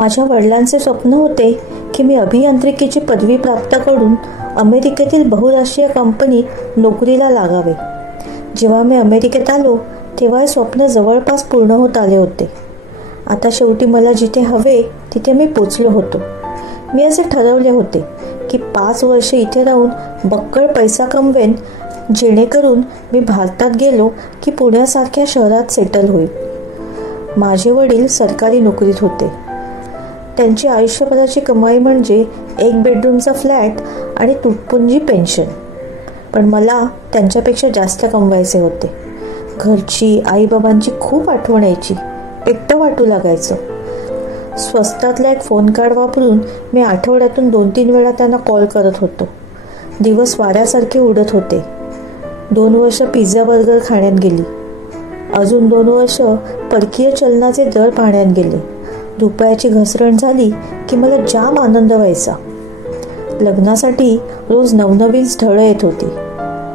माझ्या वडिलांचे स्वप्न होते की मी अभियांत्रिकीची पदवी प्राप्त करून अमेरिकेतील बहुराष्ट्रीय कंपनीत नोकरीला लागावे. जेव्हा मी अमेरिकेत आलो तेव्हा हे स्वप्न जवळपास पूर्ण होत आले होते. आता शेवटी मला जिथे हवे तिथे मी पोचलो होतो. मी असे ठरवले होते की 5 वर्ष इथे राहून बक्कळ पैसा कमवेन, जेणेकरून मी भारतात गेलो की पुण्यासारख्या शहरात सेटल होईल. माझे वडील सरकारी नोकरीत होते. त्यांची आयुष्यभराची कमाई म्हणजे 1 बेडरूमचा फ्लॅट आणि तुटपुंजी पेन्शन. पण मला त्यांच्यापेक्षा जास्त कमवायचे होते. घरची, आईबाबांची खूप आठवण यायची. एकटं वाटू लागायचं. स्वस्तातला एक फोन कार्ड वापरून मी आठवड्यातून 2-3 वेळा त्यांना कॉल करत होतो. दिवस वाऱ्यासारखे उडत होते. 2 वर्ष पिझ्झा बर्गर खाण्यात गेली. अजून 2 वर्ष परकीय चलनाचे दर पाहण्यात गेले. रुपयाची घसरण झाली की मला जाम आनंद व्हायचा. लग्नासाठी रोज नवनवीन स्थळं येत होती.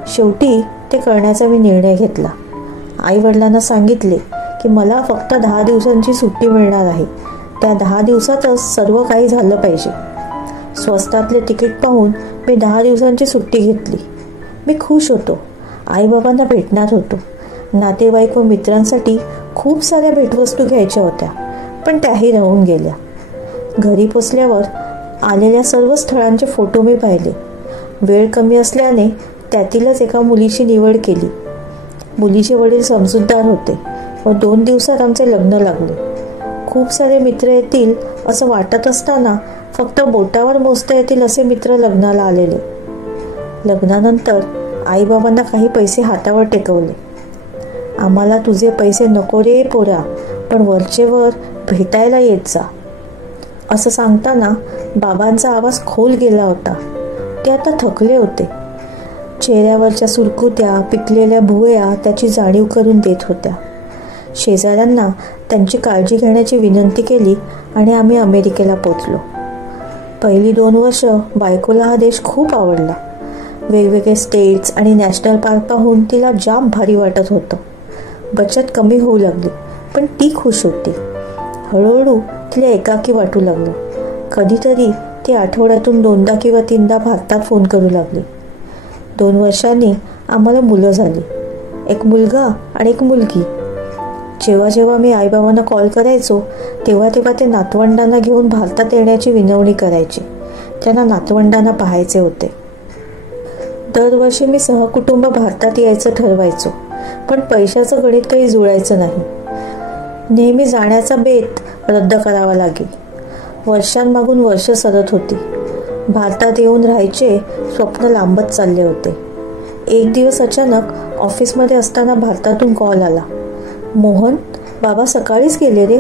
शेवटी ते करण्याचा मी निर्णय घेतला. आईवडिलांना सांगितले की मला फक्त 10 दिवसांची सुट्टी मिळणार आहे. त्या 10 दिवसातच सर्व काही झालं पाहिजे. स्वस्तातले तिकीट पाहून मी 10 दिवसांची सुट्टी घेतली. मी खुश होतो. आईबाबांना भेटणार होतो. नातेवाईक व मित्रांसाठी खूप साऱ्या भेटवस्तू घ्यायच्या होत्या, पण त्याही राहून गेल्या. घरी पोचल्यावर आलेल्या सर्व स्थळांचे फोटो मी पाहिले. वेळ कमी असल्याने त्यातीलच एका मुलीची निवड केली. मुलीचे वडील समजूतदार होते व 2 दिवसात आमचे लग्न लागले. खूप सारे मित्र येतील असं वाटत असताना फक्त बोटावर मोजता येतील असे मित्र लग्नाला आलेले. लग्नानंतर आईबाबांना काही पैसे हातावर टेकवले. आम्हाला तुझे पैसे नको रे पोरा, पण वरचे वर भेटायला येत जा, असं सांगताना बाबांचा आवाज खोल गेला होता. ते आता थकले होते. चेहऱ्यावरच्या सुरकुत्या, पिकलेल्या भुवया त्याची जाणीव करून देत होत्या. शेजाऱ्यांना त्यांची काळजी घेण्याची विनंती केली आणि आम्ही अमेरिकेला पोचलो. पहिली 2 वर्ष बायकोला हा देश खूप आवडला. वेगवेगळे स्टेट्स आणि नॅशनल पार्क पाहून तिला जाम भारी वाटत होतं. बचत कमी होऊ लागली, पण ती खुश होती. हळूहळू तिला एकाकी वाटू लागलं. कधीतरी ती आठवड्यातून 2दा किंवा 3दा भारतात फोन करू लागली. 2 वर्षांनी आम्हाला मुलं झाली. एक मुलगा आणि एक मुलगी. जेव्हा जेव्हा मी आईबाबांना कॉल करायचो तेव्हा ते नातवंडांना घेऊन भारतात येण्याची विनवणी करायची. त्यांना नातवंडांना पाहायचे होते. दरवर्षी मी सहकुटुंब भारतात यायचं ठरवायचो, पण पैशाचं गणित काही जुळायचं नाही. नेहमी जाण्याचा बेत रद्द करावा लागे. वर्षांमागून वर्ष सरत होती. भारतात येऊन राहायचे स्वप्न लांबत चालले होते. एक दिवस अचानक ऑफिसमध्ये असताना भारतातून कॉल आला. मोहन, बाबा सकाळीच गेले रे.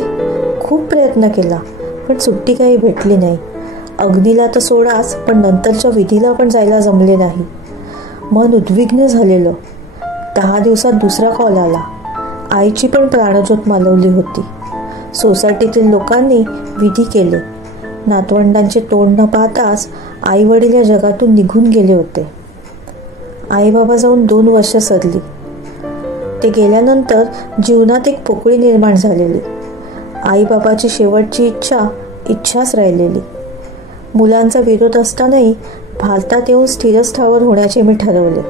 खूप प्रयत्न केला, पण सुट्टी काही भेटली नाही. अग्नीला तर सोडाच, पण नंतरच्या विधीला पण जायला जमले नाही. मन उद्विग्न झालेलं. 10 दिवसात दुसरा कॉल आला. आईची पण प्राणज्योत मालवली होती. सोसायटीतील लोकांनी विधी केले. नातवंडांचे तोंड न पाहताच आईवडील या जगातून निघून गेले होते. आईबाबा जाऊन 2 वर्ष सरली. ते गेल्यानंतर जीवनात एक पोकळी निर्माण झालेली. आईबाबाची शेवटची इच्छाच राहिलेली. मुलांचा विरोध असतानाही भारतात येऊन स्थिरस्थावर होण्याचे मी ठरवले.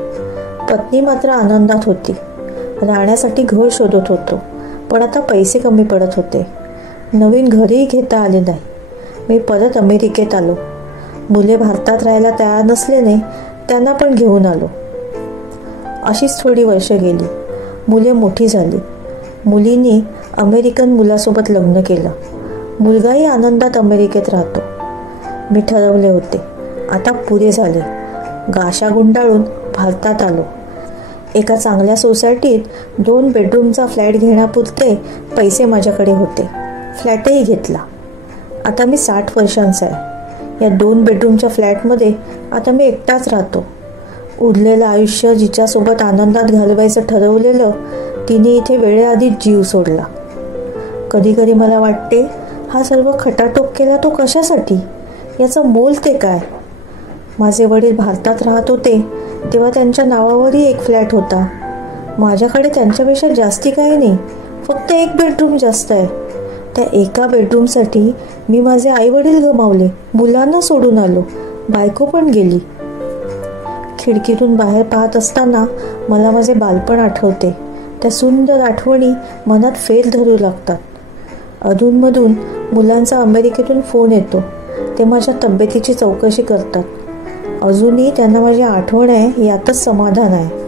पत्नी मात्र आनंदात होती. राहण्यासाठी घर शोधत होतो, पण आता पैसे कमी पडत होते. नवीन घरही घेता आले नाही. मी परत अमेरिकेत आलो. मुले भारतात राहायला तयार नसल्याने त्यांना पण घेऊन आलो. अशीच थोडी वर्ष गेली. मुले मोठी झाली. मुलींनी अमेरिकन मुलासोबत लग्न केलं. मुलगाही आनंदात अमेरिकेत राहतो. मी ठरवले होते, आता पुरे झाले. गाशा गुंडाळून भारतात आलो. एका चांगल्या सोसायटीत 2 बेडरूमचा फ्लॅट घेण्यापुरते पैसे माझ्याकडे होते. फ्लॅटही घेतला. आता मी 60 वर्षांचा आहे. या 2 बेडरूमच्या फ्लॅटमध्ये आता मी एकटाच राहतो. उरलेलं आयुष्य जिच्यासोबत आनंदात घालवायचं ठरवलेलं तिने इथे वेळेआधीच जीव सोडला. कधी कधी मला वाटते, हा सर्व खटाटोप केला तो कशासाठी? याचं मोल ते काय? माझे वडील भारतात राहत होते तेव्हा त्यांच्या नावावरही एक फ्लॅट होता. माझ्याकडे त्यांच्यापेक्षा जास्ती काही नाही, फक्त 1 बेडरूम जास्त आहे. त्या एका बेडरूमसाठी मी माझे आईवडील गमावले, मुलांना सोडून आलो, बायको पण गेली. खिडकीतून बाहेर पाहत असताना मला माझे बालपण आठवते. त्या सुंदर आठवणी मनात फेर धरू लागतात. अधूनमधून मुलांचा अमेरिकेतून फोन येतो. ते माझ्या तब्येतीची चौकशी करतात. अजूनही त्यांना माझी आठवण आहे यातच समाधान आहे.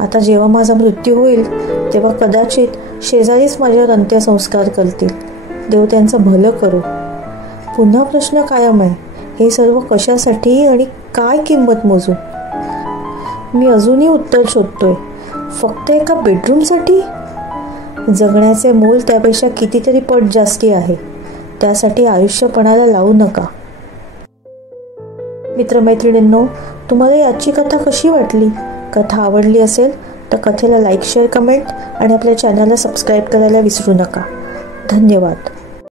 आता जेव्हा माझा मृत्यू होईल तेव्हा कदाचित शेजारीच माझ्यावर अंत्यसंस्कार करतील. देव त्यांचं भलं करो. पुन्हा प्रश्न कायम आहे, हे सर्व कशासाठी आणि काय किंमत मोजून? मी अजूनही उत्तर शोधतोय. फक्त एका बेडरूमसाठी? जगण्याचे मोल त्यापेक्षा कितीतरी पट जास्ती आहे. त्यासाठी आयुष्यपणाला लावू नका. मित्रमैत्रिणींनो, तुम्हाला याची कथा कशी वाटली? कथा आवडली असेल तर कथेला लाईक, शेअर, कमेंट आणि आपल्या चॅनलला सबस्क्राईब करायला विसरू नका. धन्यवाद.